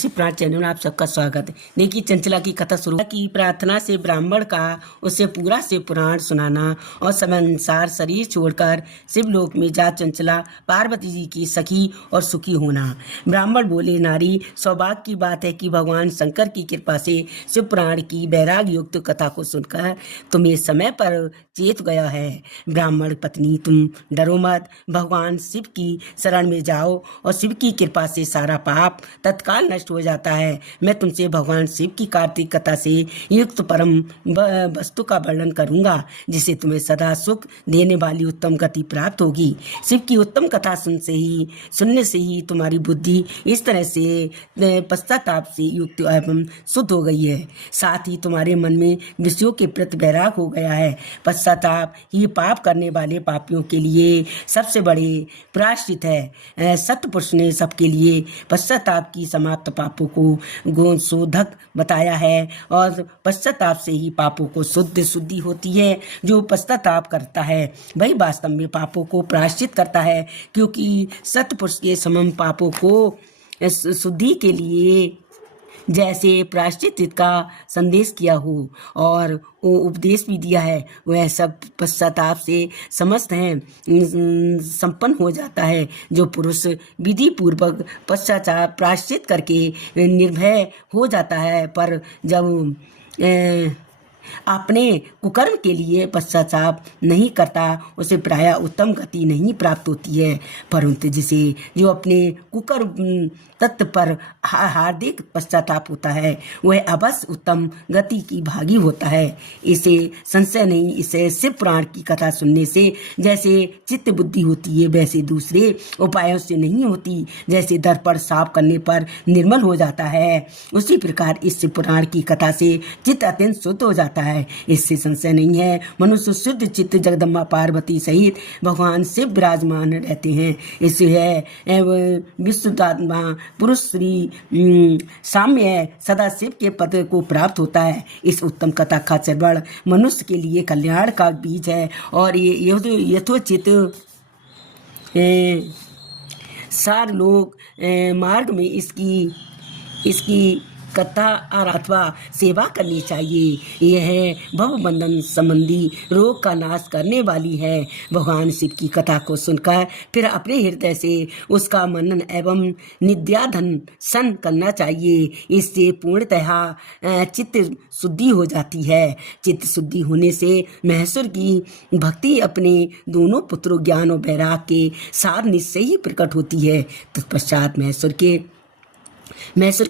शिव पुराण channel में आप सबका स्वागत है। देखिए चंचला की कथा शुरू की प्रार्थना से ब्राह्मण का उसे पूरा शिव पुराण सुनाना और समय अनुसार शरीर छोड़कर शिवलोक में जा चंचला पार्वती जी की सखी और सुखी होना। ब्राह्मण बोले, नारी सौभाग्य की बात है कि भगवान शंकर की कृपा से शिव पुराण की वैराग युक्त कथा को सुनकर तुम्हें समय पर चेत गया है। ब्राह्मण पत्नी, तुम डरो मत, भगवान शिव की शरण में जाओ और शिव की कृपा से सारा पाप तत्काल नष्ट हो जाता है। मैं तुमसे भगवान शिव की कार्तिक कथा से युक्त परम वस्तु का वर्णन करूंगा, जिससे तुम्हें सदा सुख देने वाली उत्तम गति प्राप्त होगी। शिव की उत्तम कथा सुनने से ही तुम्हारी बुद्धि इस तरह से पश्चाताप से युक्त एवं शुद्ध हो गई है, साथ ही तुम्हारे मन में विषयों के प्रति वैराग हो गया है। पश्चाताप ही पाप करने वाले पापियों के लिए सबसे बड़े प्रायश्चित है। सत्पुरुष ने सबके लिए पश्चाताप की समाप्त पापों को शोधक बताया है, और पश्चाताप से ही पापों को शुद्धि होती है। जो पश्चाताप करता है वही वास्तव में पापों को प्रायश्चित करता है, क्योंकि सत्पुरुष के समम पापों को शुद्धि के लिए जैसे प्रायश्चित का संदेश किया हो और वो उपदेश भी दिया है, वह सब पश्चाताप से समस्त हैं संपन्न हो जाता है। जो पुरुष विधि पूर्वक पश्चाताप प्रायश्चित करके निर्भय हो जाता है, पर जब अपने कुकर्म के लिए पश्चाताप नहीं करता, उसे प्रायः उत्तम गति नहीं प्राप्त होती है। परंतु जिसे जो अपने कुकर्म तत्व पर हार्दिक पश्चाताप होता है, वह अवश्य उत्तम गति की भागी होता है। इसे संशय नहीं। इसे शिव पुराण की कथा सुनने से जैसे चित्त बुद्धि होती है, वैसे दूसरे उपायों से नहीं होती। जैसे दर्पण साफ करने पर निर्मल हो जाता है, उसी प्रकार इस शिव पुराण की कथा से चित्त अत्यंत शुद्ध हो जाता है। इससे संशय नहीं है। मनुष्य शुद्ध चित्त जगदम्बा पार्वती सहित भगवान शिव विराजमान रहते हैं। इससे है विशुद्धात्मा पुरुष श्री साम्य सदा शिव के पद को प्राप्त होता है। इस उत्तम कथा का श्रवण मनुष्य के लिए कल्याण का बीज है, और ये यथोचित सार लोग मार्ग में इसकी कथा और अथवा सेवा करनी चाहिए। यह भवबंधन संबंधी रोग का नाश करने वाली है। भगवान शिव की कथा को सुनकर फिर अपने हृदय से उसका मनन एवं निध्यासन करना चाहिए। इससे पूर्णतः चित्त शुद्धि हो जाती है। चित्त शुद्धि होने से महेश्वर की भक्ति अपने दोनों पुत्रों ज्ञान और वैराग के साथ निश्चय ही प्रकट होती है। तत्पश्चात महेश्वर